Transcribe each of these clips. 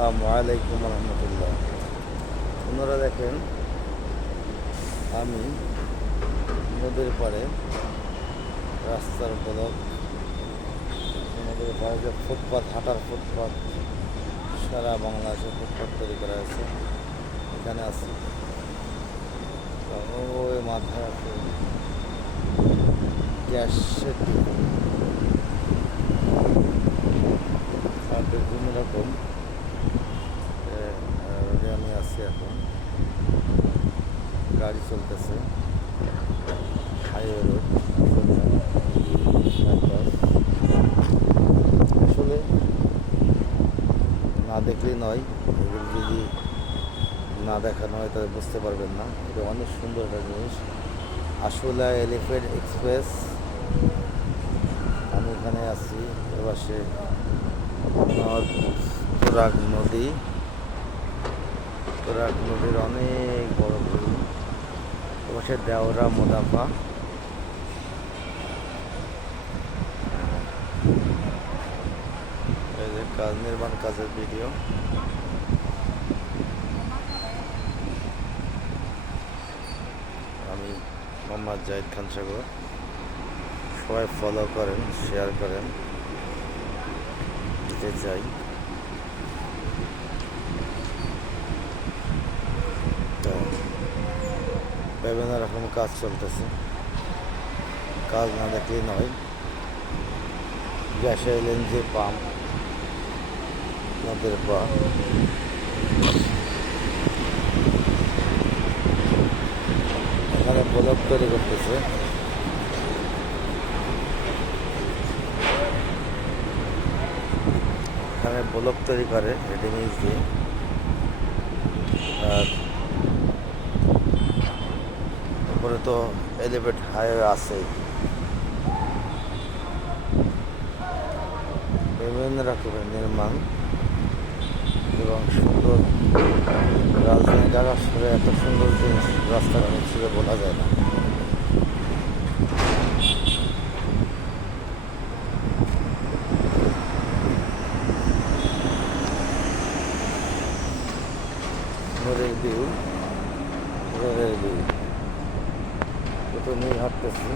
আসসালামু আলাইকুম রহমতুল্লাহ। আপনারা দেখেন, আমি নদীর পাড়ে রাস্তার ব্লক, নদীর পাড়ে যে ফুটপাথ, হাঁটার ফুটপাথ, সারা বাংলাদেশে ফুটপাথ তৈরি করা হয়েছে, এখানে আছি। ওই মাথায় আছে গ্যাসের ডিপো আর বিভিন্ন রকম আমি আছি। এখন গাড়ি চলতেছে, হাইওয়ে রোড। আসলে না দেখলেই নয়, এগুলো যদি না দেখানো হয় তাহলে বুঝতে পারবেন না। এটা অনেক সুন্দর একটা জিনিস, আসলে এলিফ্যান্ট এক্সপ্রেস। আমি এখানে আছি, এপাশে তুরাগ নদী, তুরাগ নদীর অনেক বড় নদী, এপাশে দেওরা মুনাফা। এই যে নির্মাণ কাজের ভিডিও। আমি মোহাম্মদ জাহিদ খান সাগর। সবাই ফলো করেন, শেয়ার করেন, দিতে চাই। তো বিভিন্ন রকম কাজ চলতেছে, কাজ না দেখলেই নয়। গ্যাসের এলএনজি পাম্প, নদীর পা, এখানে ব্লক তৈরি করতেছে। এখানে ব্লক তৈরি করে রেডিমিক্স দিয়ে। আর তারপরে তো এলিভেট হাইওয়ে আছে, বিভিন্ন রকমের নির্মাণ এবং সুন্দর। রাজধানী ঢাকা শহরে এত সুন্দর জিনিস রাস্তাঘাট ছিল বলা যায় না। নদীর ভিউ, রোডের ভিউ, প্রথমেই হাঁটতেছি।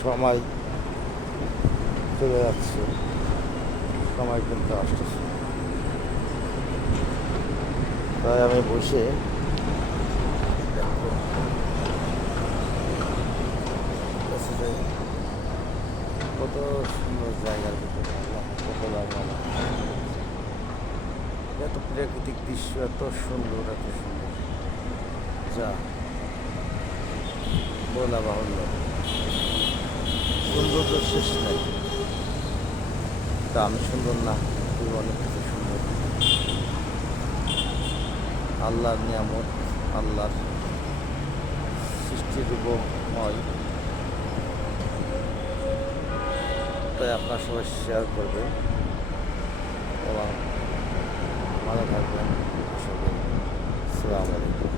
সময় চলে যাচ্ছে, সময় কিন্তু আসতেছে। তাই আমি বসে কত সুন্দর জায়গার ভিতরে কত লাগলো। এত প্রাকৃতিক দৃশ্য, এত সুন্দর, এত সুন্দর, যা বলা বাহুল্য। সুন্দর তো শেষ নাই। তা আমি সুন্দর না, তুই অনেক কিছু সুন্দর। আল্লাহর নিয়ামত, আল্লাহর সৃষ্টির রূপময়। তাই আপনার সবাই শেয়ার করবেন এবং ভালো থাকবেন। আসসালামু আলাইকুম।